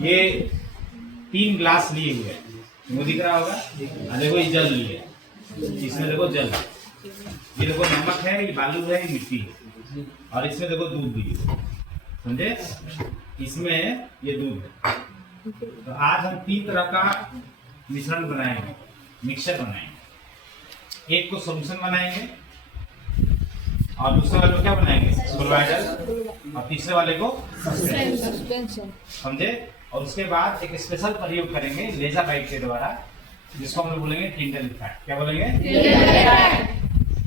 ये 3 ग्लास लिए हुए हैं, मुझे दिख रहा होगा। देखो ये जल लिए, इसमें देखो जल, ये देखो नमक है, ये बालू है, ये मिट्टी है, और इसमें देखो दूध भी है, समझे। इसमें ये दूध है। तो आज हम 3 तरह का मिश्रण बनाएंगे, मिक्सचर बनाएंगे। एक को सॉल्यूशन बनाएंगे, और दूसरे वाले को क्या बनाएंगे, कोलॉइडल, और तीसरे वाले को सस्पेंशन, समझे। और उसके बाद एक स्पेशल प्रयोग करेंगे लेजर लाइट के द्वारा, जिसको हम लोग बोलेंगे टिंडल इफेक्ट। क्या बोलेंगे,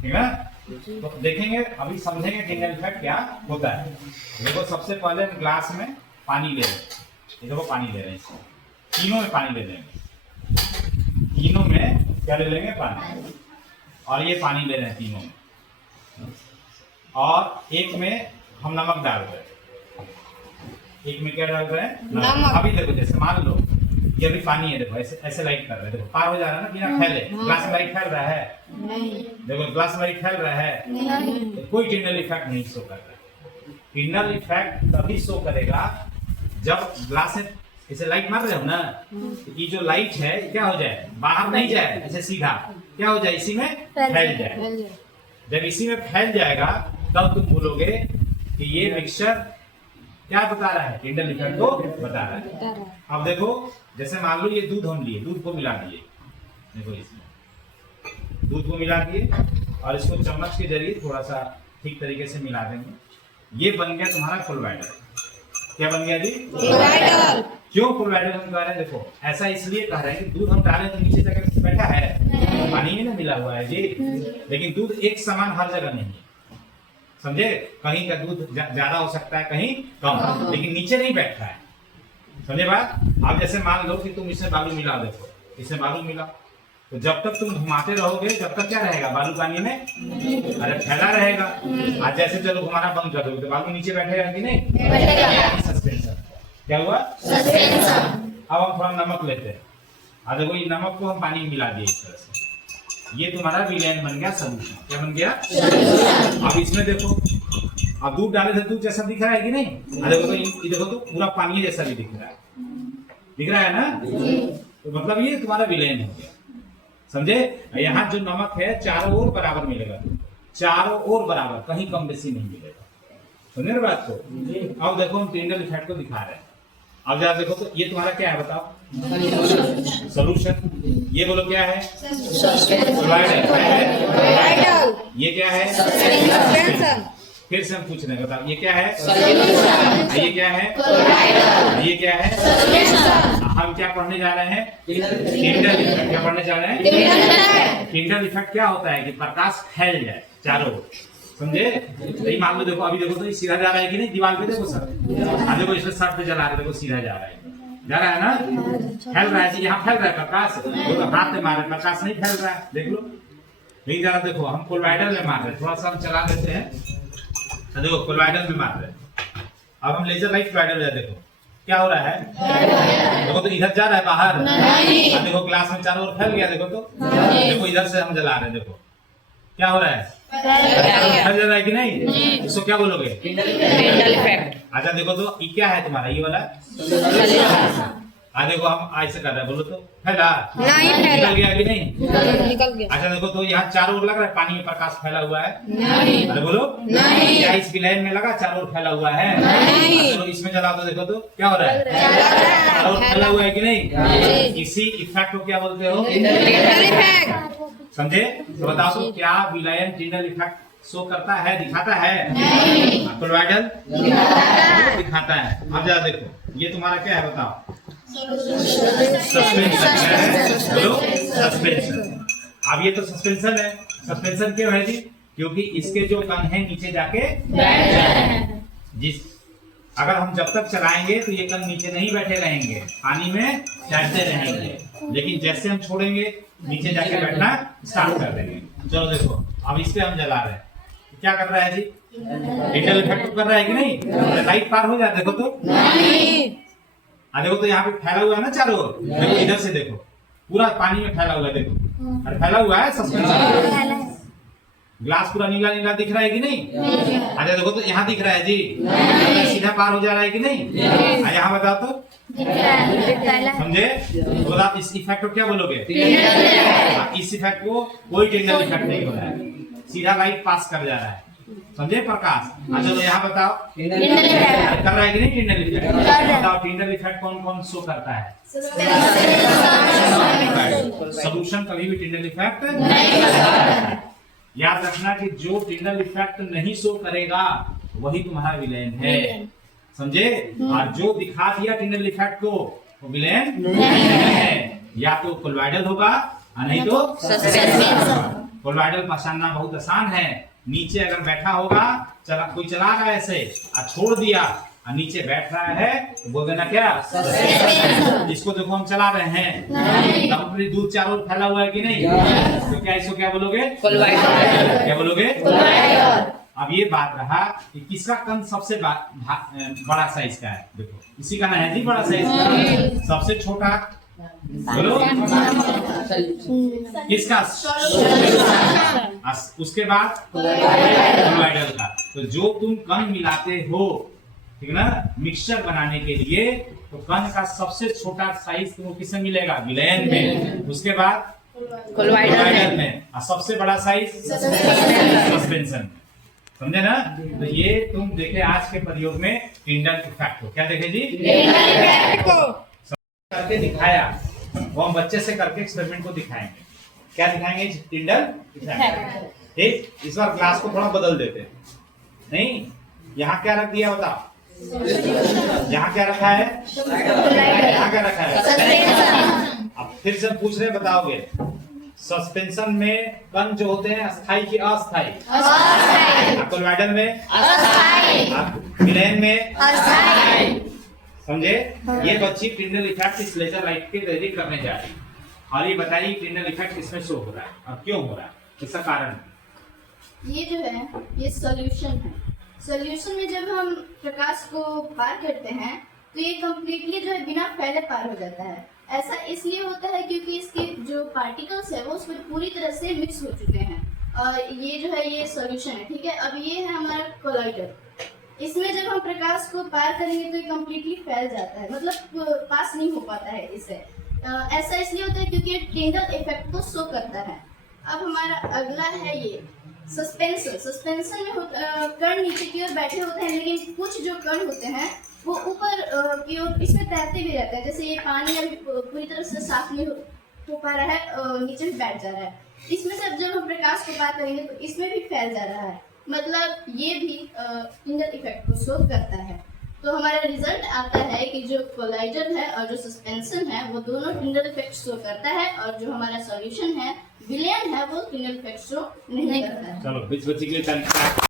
ठीक है। तो देखेंगे, अभी समझेंगे टिंडल इफेक्ट क्या होता है। देखो सबसे पहले हम ग्लास में पानी ले रहे हैं, ये देखो पानी ले रहे हैं, तीनों में पानी ले लेंगे, तीनों में क्या ले लेंगे, पानी, और ये पानी ले रहे हैं तीनों में, और एक में हम नमक डाल रहे हैं, एक में क्या डाल रहे हैं, नमक। अभी देखो जैसे मान लो ये अभी पानी है, देखो ऐसे ऐसे लाइट कर रहे हैं, देखो पार हो जा रहा है ना बिना फैले। ग्लास में लाइट फैल रहा है, नहीं। देखो ग्लास में लाइट फैल रहा है, नहीं। तो कोई टिंडल इफेक्ट नहीं शो कर रहा है। टिंडल इफेक्ट तभी शो करेगा जब ग्लास में ऐसे लाइट मार रहे हो ना, ये जो लाइट है क्या हो जाए, बाहर नहीं जाए, ऐसे सीधा क्या हो जाए, इसी में फैल जाए। जब इसी में फैल जाएगा तब तुम बोलोगे कि ये मिक्सचर क्या बता रहा है, टिंडल इफेक्ट को बता रहा है। अब देखो जैसे मान लो ये दूध हम लिए, दूध को मिला दिए, देखो इसमें दूध को मिला दिए, और इसको चम्मच के जरिए थोड़ा सा ठीक तरीके से मिला देंगे। ये बन गया तुम्हारा कोलॉइडल। क्या बन गया जी, कोलॉइडल। क्यों कोलॉइडल हम कह रहे हैं, देखो ऐसा इसलिए कह रहे हैं कि दूध हम डालें तो नीचे जाकर बैठा है, पानी में ना मिला हुआ है जी, लेकिन दूध एक समान हर जगह नहीं है, समझे। कहीं का दूध ज्यादा हो सकता है, कहीं कम, लेकिन नीचे नहीं बैठा है, समझे बात। अब जैसे मान लो कि तुम इसमें बालू मिला, देखो इसमें बालू मिला, तो जब तक तुम घुमाते रहोगे जब तक क्या रहेगा, बालू पानी में अरे फैला रहेगा। आज जैसे चलो घुमाना बंद कर दोगे तो बालू नीचे बैठेगा कि नहीं, सस्पेंशन। क्या हुआ, सस्पेंशन। अब हम थोड़ा नमक लेते हैं, अब देखो ये नमक को हम पानी में मिला दिए इस तरह से, ये तुम्हारा विलेन बन गया सॉल्यूशन। क्या बन गया, अब इसमें देखो, अब दूध डाले थे, दूध जैसा दिख रहा है कि नहीं, देखो तो ये देखो तो पूरा पानी जैसा भी दिख रहा है, दिख रहा है ना, तो मतलब ये तुम्हारा विलेन हो गया, समझे। यहाँ जो नमक है चारों ओर बराबर मिलेगा, चारों ओर बराबर, कहीं कम बेसी नहीं मिलेगा, समझे ना बात को। अब देखो हम टिंडल इफेक्ट को दिखा रहे हैं। अब जरा देखो तो ये तुम्हारा क्या है, बताओ, सॉल्यूशन। ये बोलो क्या है, कोलॉइडल। ये क्या है, सस्पेंशन। फिर से हम पूछ रहे हैं, बताओ ये क्या है, सॉल्यूशन। ये क्या है, कोलॉइडल। ये क्या है, सस्पेंशन। हम क्या पढ़ने जा रहे हैं, टिंडल इफेक्ट। क्या पढ़ने जा रहे हैं, टिंडल इफेक्ट। क्या होता है कि प्रकाश फैल जाए चारों ओर, समझे। यही मान लो, देखो अभी देखो तो ये सीधा जा रहा है कि नहीं, दीवार पे देखो सर, देखो इसमें शर्ट पे जला रहे, देखो सीधा जा रहा है, जा रहा है ना, फैल रहा है जी, यहाँ फैल रहा है प्रकाश, हाथ में मारे प्रकाश नहीं फैल रहा है, देख लो नहीं जा रहा। देखो हम कोलॉइडल में मार रहे हैं, थोड़ा सा हम चला देते हैं, देखो कोलॉइडल में मार रहे हैं। अब हम लेजर लाइट कोलॉइडल में, देखो क्या हो रहा है, देखो तो इधर जा रहा है बाहर, देखो ग्लास में चारों ओर फैल गया, देखो तो, देखो इधर से हम जला रहे हैं, देखो क्या हो रहा है, फैल जा रहा है कि नहीं, इसको क्या बोलोगे, टिंडल इफेक्ट। अच्छा देखो तो ये क्या है तुम्हारा, ये वाला, देखो हम ऐसे कर रहे हैं, बोलो तो फैला नहीं, निकल गया कि नहीं, निकल गया। अच्छा देखो तो यहाँ चारों ओर लग रहा है पानी में प्रकाश फैला हुआ है, नहीं। अरे बोलो नहीं। क्या इस विलेन में लगा चारों ओर फैला हुआ है, नहीं। तो इसमें जला दो, देखो तो क्या हो रहा है, चारों ओर फैला हुआ है कि नहीं। इसी इफेक्ट को क्या बोलते हो, टिंडल इफेक्ट, समझे। तो बताओ तो क्या विलेन टिंडल इफेक्ट शो करता है, दिखाता है, कोलॉइडल दिखाता है। अब जरा देखो ये तुम्हारा क्या है, बताओ, सस्पेंशन। बोलो सस्पेंशन। अब ये तो सस्पेंशन है, सस्पेंशन क्यों है जी, क्योंकि इसके जो कण है नीचे जाके बैठ जाए। जिस अगर हम जब तक चलाएंगे तो ये कण नीचे नहीं बैठे रहेंगे, पानी में तैरते रहेंगे, लेकिन जैसे हम छोड़ेंगे नीचे जाके बैठना स्टार्ट कर देंगे। चलो देखो अब इस पे हम जला रहे हैं, क्या कर रहा है जी, टिंडल इफेक्ट कर रहा है कि नहीं, लाइट पार हो जाए, देखो तो नहीं। देखो तो यहाँ पे फैला हुआ है ना चारों ओर, देखो इधर से देखो पूरा पानी में फैला हुआ है, देखो अरे फैला हुआ है सस्पेंशन, ग्लास पूरा नीला नीला दिख रहा है कि नहीं? अच्छा देखो तो यहाँ दिख रहा है जी, सीधा पार हो जा रहा है कि नहीं? यहाँ बताओ तो, समझे? तो बताओ इस इफेक्ट को क्या बोलोगे? इस इफेक्ट को कोई टिंडल इफेक्ट नहीं हो रहा है, सीधा लाइट पास कर जा रहा है, समझे प्रकाश? अच्छा तो यहाँ बताओ कर रहा है कि नहीं टिंडल इफेक्ट? बताओ टिंडल इफेक्ट कौन कौन शो करता है? सॉल्यूशन कभी भी टिंडल इफेक्ट नहीं करता। याद रखना कि जो टिंडल इफेक्ट नहीं शो करेगा वही तुम्हारा विलेन है, समझे? और जो दिखा दिया टिंडल इफेक्ट को वो विलेन नहीं है। या तो कोलॉइडल होगा और नहीं तो सस्पेंशन। कोलॉइडल पहचानना बहुत आसान है, नीचे अगर बैठा होगा, कोई चला रहा है ऐसे और छोड़ दिया और नीचे बैठ रहा है तो बोल देना क्या? इसको देखो हम चला रहे हैं, कंप्लीट दूध चारों ओर फैला हुआ है कि नहीं? तो क्या इसको क्या बोलोगे? क्या बोलोगे? अब ये बात रहा कि किसका कंद सबसे बड़ा साइज का है। देखो इसी का ना है जी बड़ा साइज का, सबसे छोटा बोलो किसका? उसके बाद कोलॉइडल का। तो जो तुम कण मिलाते हो, ठीक है ना, मिक्सचर बनाने के लिए, तो कण का सबसे छोटा साइज तुमको किसमें मिलेगा? विलेन में। उसके बाद कोलॉइडल में, और सबसे बड़ा साइज सस्पेंशन, समझे ना? तो ये तुम देखे आज के प्रयोग में टिंडल इफेक्ट को। क्या देखे जी? करके दिखाया, वो हम बच्चे से करके एक्सपेरिमेंट को दिखाएंगे। क्या दिखाएंगे? Tyndall effect. ठीक, इस बार ग्लास को थोड़ा बदल देते हैं। नहीं, यहाँ क्या रख दिया बताओ? यहाँ क्या रखा है? यहाँ क्या रखा है? अब फिर से पूछ रहे, बताओगे सस्पेंशन में कण जो होते हैं अस्थाई की अस्थाई? कोलॉइडल में अस्थाई, विलेन में अस्थाई, समझे? ये बच्ची टिंडल इफेक्ट इस लेजर लाइट के जरिए करने जा रही है। और ये बताइए टिंडल इफेक्ट इसमें शो हो रहा है और क्यों हो रहा है, इसका कारण? ये जो है ये सॉल्यूशन है। सॉल्यूशन में जब हम प्रकाश को पार करते हैं तो ये कम्प्लीटली जो है बिना फैले पार हो जाता है। ऐसा इसलिए होता है क्योंकि इसके जो पार्टिकल्स है वो उसमें पूरी तरह से मिक्स हो चुके हैं। और ये जो है ये सॉल्यूशन है, ठीक है। अब ये है हमारा कोलॉइडल। इसमें जब हम प्रकाश को पार करेंगे तो ये कम्प्लीटली फैल जाता है, मतलब पास नहीं हो पाता है इसे। ऐसा इसलिए होता है क्योंकि ये टिंडल इफेक्ट को शो करता है। अब हमारा अगला है ये सस्पेंशन। सस्पेंशन में कण नीचे की ओर बैठे होते हैं, लेकिन कुछ जो कण होते हैं वो ऊपर की ओर इसमें तैरते भी रहते हैं। जैसे ये पानी अभी पूरी तरह से साफ नहीं हो पा रहा है, नीचे भी बैठ जा रहा है। इसमें से जब हम प्रकाश को पार करेंगे तो इसमें भी फैल जा रहा है, मतलब ये भी टिंडल इफेक्ट को शो करता है। तो हमारा रिजल्ट आता है कि जो कोलॉइडल है और जो सस्पेंशन है वो दोनों टिंडल इफेक्ट शो करता है, और जो हमारा सॉल्यूशन है विलेन है वो टिंडल इफेक्ट शो नहीं करता है। चलो बीच बच्ची के लिए